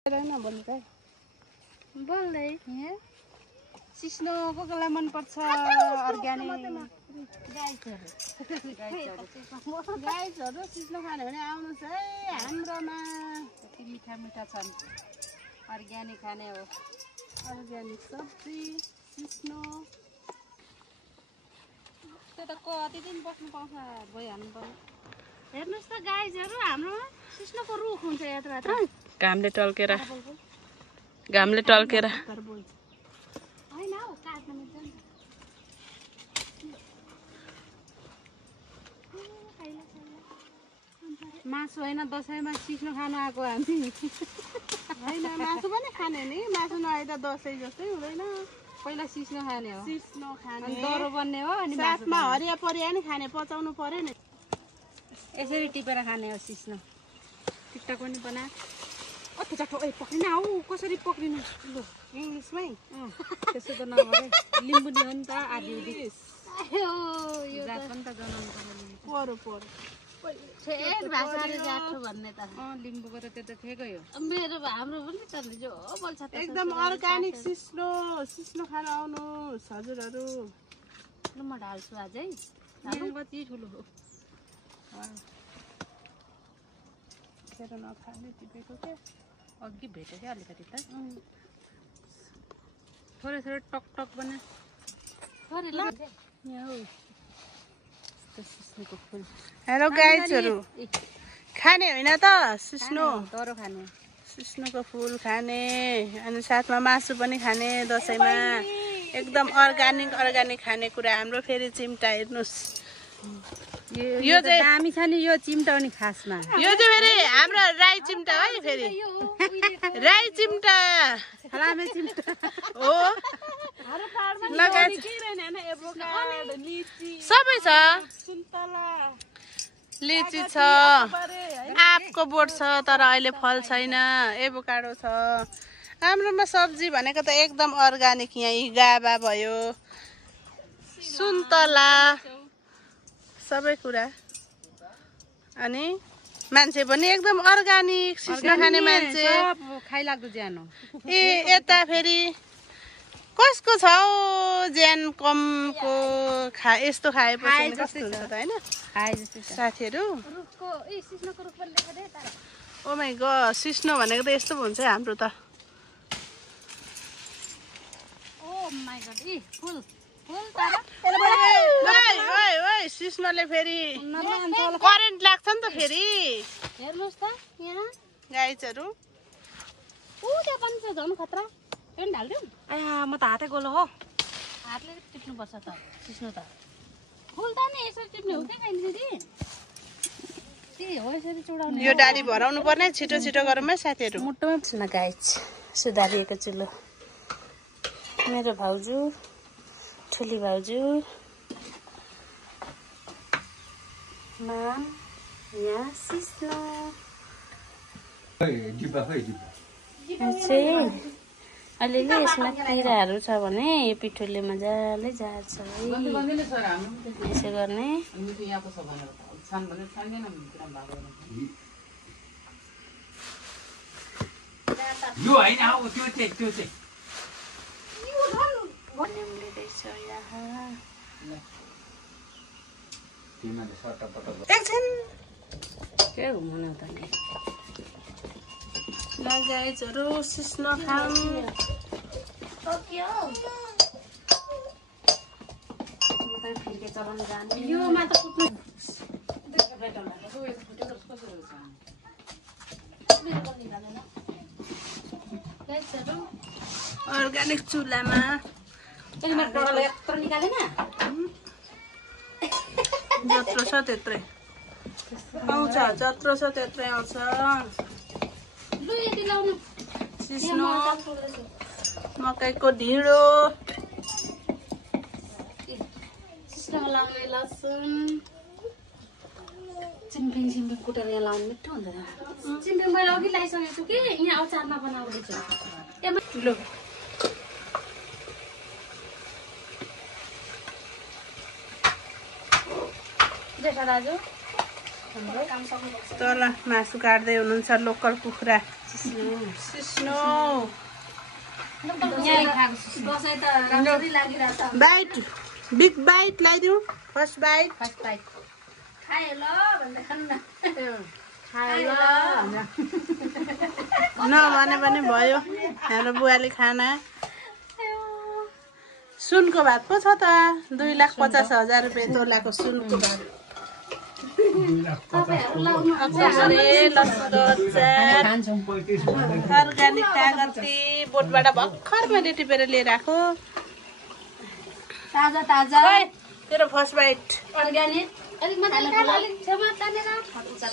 बोल्दै सिस्नो कोकोलाई मन पर्छ अर्ग्यानिक गाइजहरु सिस्नो खाने भने आउनुस् है हाम्रोमा कति मिठा मिठा छन् अर्ग्यानिक खाने हो अर्ग्यानिक सब्जी सिस्नो त्यो त कति दिन बस्नु पाउँछ भइहाल्नु पर्यो हेर्नुस् त गाइजहरु हाम्रोमा सिस्नोको रुख हुन्छ यता घामले टल्केर मासु होइन दसैँमा सिस्नो खानु आएको हामी होइन मासु पनि खाने नि मासु नआए त दसैँ जस्तै हुँदैन पहिला सिस्नो खाने हो सिस्नो खाने डरो बन्ने हो अनि साथमा हरिया परिया नि खाने पचाउनु पर्यो नि यसरी टिपेर खाने हो सिस्नो टिकटक पनि बना अथो ए पक्रिन आऊ कसरी पक्रिनु लु इंग्लिशमै त्यसो त नगरे लिम्बू नि हो नि त आदि यो जात पनि त जनाउनु पर्यो ठेट भाषाले जाठो भन्ने त लिम्बूको त त्यो त ठेकै हो मेरो हाम्रो पनि त जो बोल्छ एकदम अर्गानिक सिस्नो खान आउनुस् हजुरहरु ल म ढाल्छु अझै ढाल्नु कति ठुलो हो खेर नखाने टिपेको के अघि भेट्यो क्या अलिकति त थोरै थोरै टक टक बना थोरै ल यहाँ हो सिस्नोको फुल हेलो गाइजहरु खाने होइन त सिस्नो डरो खाने सिस्नोको फुल खाने अनि साथमा मासु पनि खाने दसैँमा एकदम अर्गानिक खाने कुरा हाम्रो फेरि चिम्टा हेर्नुस् यो चाहिँ दामी छ नि यो चिम्टा नि खासमा यो चाहिँ फेरि हाम्रो राई चिम्टा है फेरि राई चिम्टा लामे चिम्टा हो सबै छ लिची छ आँपको बोट छ तर अहिले फल छैन एभोकाडो छ हाम्रोमा सब्जी भनेको त एकदम अर्गानिक यहाँ गाबा भयो सुन्तला सबै कुरा अनि मान्छे पनि एकदम अर्गानिक सिस्नो खाने मान्छे खाइलाग्दो ज्यान हो ए यता फेरि कसको छ ज्यान कमको यस्तो खाएपछि कस्तो हुन्छ त हैन खाए जस्तो साथीहरु रुखको सिस्नोको रुख पनि देखा दे त ओ माय गॉड सिस्नो भनेको त यस्तो हुन्छ हाम्रो त ओ माय गॉड फुल तर ओइ सिस्नोले फेरि करेन्ट लाग्छ नि त फेरि हेर्नुस् त यहाँ गाइजहरु उ त्यो पनि छ झन् खतरा त्यो नि ढाल्दिउ आया म त हातै गोलो हो हातले टिप्नु पर्छ त सिस्नो त फुल त नि यसरी टिप्ने हो के खाइन्छ त्यही हो यसरी चुडाउने यो डाली भराउनु पर्ने छिटो छिटो गरौँ है साथीहरु मुटुमा सुन गाइज सुधारिएको चुलो मेरो भाउजू ठुली भाउजू माम यहाँ सिस्नो अलिअलि यसमा किराहरू छ भने यो पिठोले मजाले झार्छ है यसो गर्ने यो हैन हो त्यो चाहिँ एकछिन के घुमाउने त नि गाइजहरु सिस्नो खाम यो मा त कुट्नु अर्गानिक चुलामा यत्रो निकालेन जत्रो छ त्यत्रै आउँछ जत्रो छ त्यत्रै आउँछ लु यति लाउनु सिस्नो मकैको ढिँडो सिस्नोमा लाउने लसुन चिम्पिङ कुटेर यहाँ लाउनु मिठो हुन्छ चिम्पिङ मैले अघि लगाइसकेको छु कि यहाँ अचारमा बनाउँदैछु लु जेठा दाजु तल मासु काट्दै हुनुहुन्छ लोकल कुखुरा सिस्नो यही खाएको दसैँ त राम्ररी लागिरहेछ बाइट बिग बाइट ल्याइदिउँ फर्स्ट बाइट खाए ल भन्दै खानु न नभने पनि भयो हाम्रो बुवाले खाना सुनको भात पो छ त 2,50,000 रुपियाँ तोलाको सुनको भात अर्ग्यानिक कागती बोटबाट भर्खर मैले टिपेर लिएर आएको ताजा ताजा तेरो फर्स्ट बाइट अर्ग्यानिक अलिक मजाले अलिक छेउमा तानेर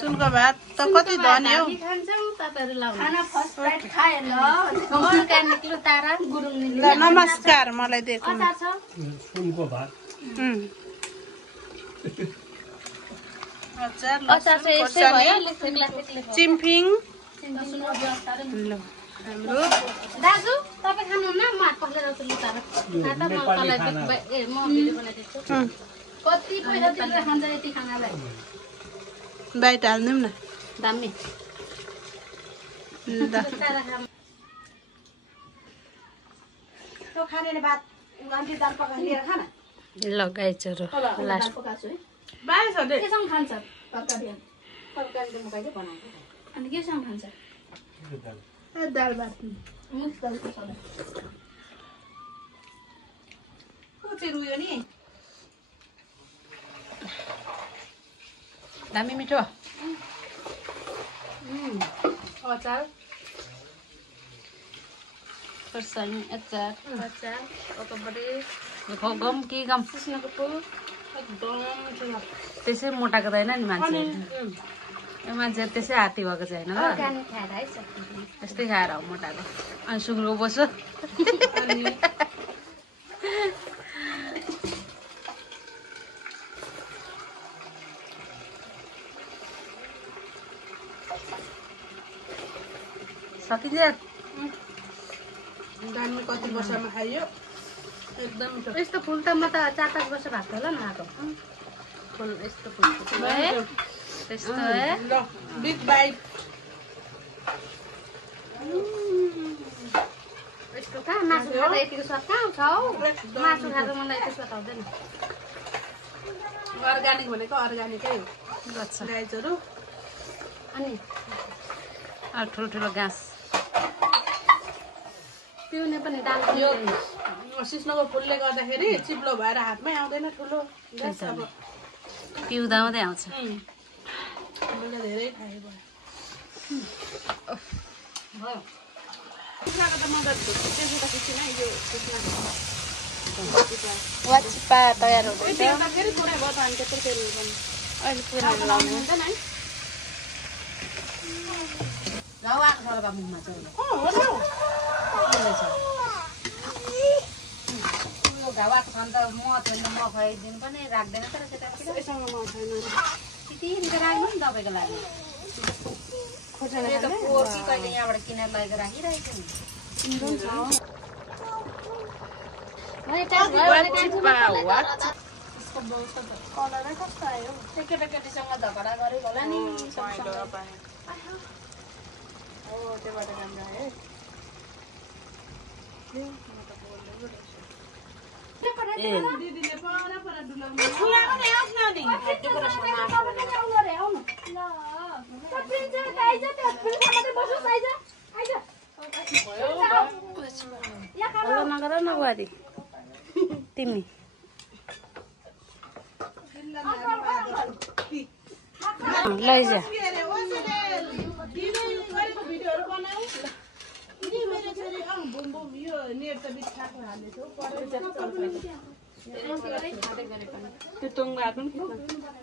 सुनको भात त कति धनी हौ खान्छौँ तपाईहरु लाउनु खाना फर्स्ट बाइट खाए ल अर्ग्यानिक लु तारा गुरुङ नि ल नमस्कार मलाई दिएको अचार छ सुनको भात अचार चाहिँ यस्तै भयो चिम्फिङ सुनको व्यवस्था ल हाम्रो दाजु तपाई खानुहुन्न म हात पक्रेर आउँछु लु तारा खाता म तलाई म भिडियो बनाइदिन्छु कति पैसा तिरेर खान्छ यति खानालाई बाइट हाल्दिउँ न दामी तो खाने भात गान्धी दाल पकाएर लिएर खाना ल गाइजहरु लास्ट पकाछु है बाइ छ दे केसँग खान्छ तरकारी तरकारी त म कहिले बनाउँछु अनि केसँग खान्छ दाल भात मुख दालको सबै कोचेर उयो नि दामी मिठो अचार खुर्सानी अचार अकबरे गम कि गम सिस्नोको फुल एकदम मिठो छ त्यसै मोटाको त होइन नि मान्छे मान्छे त्यसै हात्ती भएको चाहिँ होइन त्यस्तै खाएर हो मोटाको अनि सुँगुरको बस्यो अनि सकिन्छ दामी कति वर्षमा खाइयो एकदम मिठो यस्तो फुल त म त 4-5 वर्ष भएको होला न आएको फुल यस्तो फुल त्यस्तो ल बिग बाइट यस्तो कहाँ मासु खाँदा यतिको स्वाद कहाँ आउँछ हौ मासु खाँदा मलाई यति स्वाद आउँदैन अर्ग्यानिक भनेको अर्ग्यानिकै हो गाइजहरु अनि ठुल्ठुलो घाँस पिउने पनि दाल यो सिस्नोको फुलले गर्दाखेरि चिप्लो भएर हातमै आउँदैन ठुलो घाँस अब पिउँदा मात्रै आउँछ मैले धेरै खाएँ भयो सिस्नाको त मजा त्यसो त खिच्चिन है यो वाचिपा तयार हुँदैछ फेरि पुरै भयो त हामी त्यत्रो फेरि अहिले पुरा लाउनु हुँदैन है घाउ आएको छ होला मुखमा चाहिँ उयो घाउ आएको छ भने त म छैन म खुवाइदिनु पनि राख्दैन तर त्यतातिर यससँग म छैन त्यतिखेर राख्नु नि तपाईँको लागि यो त पोहोर कि कहिले यहाँबाट किनेर लगेर राखिरहेको कलरै कस्तो आयो त्यो केटाकेटीसँग झगडा गरेको होला नि त्योबाट राम्रो आयो दिदीले पर डुलाउनु नगर न बुहारी तिमी लैजा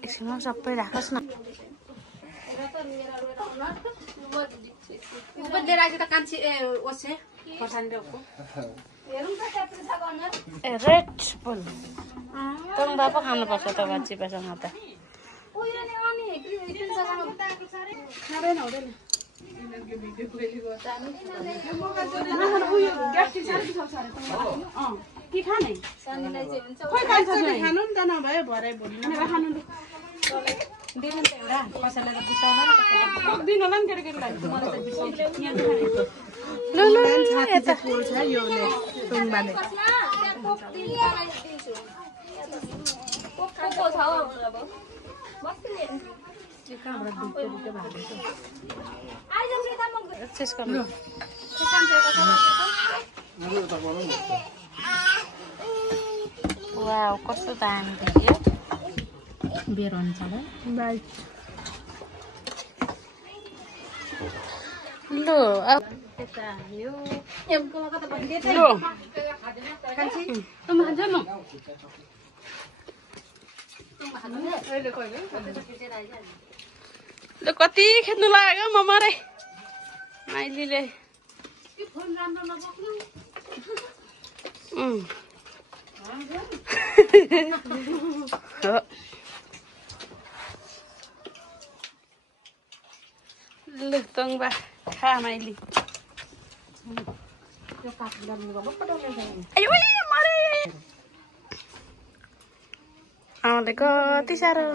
एकछिनमा सबै राखोस् न रेड फुल तङ्बा पो खानुपर्छ त वाचिपासँग त खानु नि त नभए भरे भोलि खानु दिनु नि त एउटा कसैलाई त बिसाउला नि दिन होला नि केटाकेटीलाई मलाई त बिसाउँछ लु लु छाती चाहिँ पोल्छ योले टुङ्बाले चेस गर्नु वाउ कस्तो दामी देखियो बेर हुन्छ ल लु अब यो कता भन्दै लु लु कति खेद्नु लाग्यो म मरे माइलीले हो लु तङ्बा खा माइली आयो मरे आउँदै कति साह्रो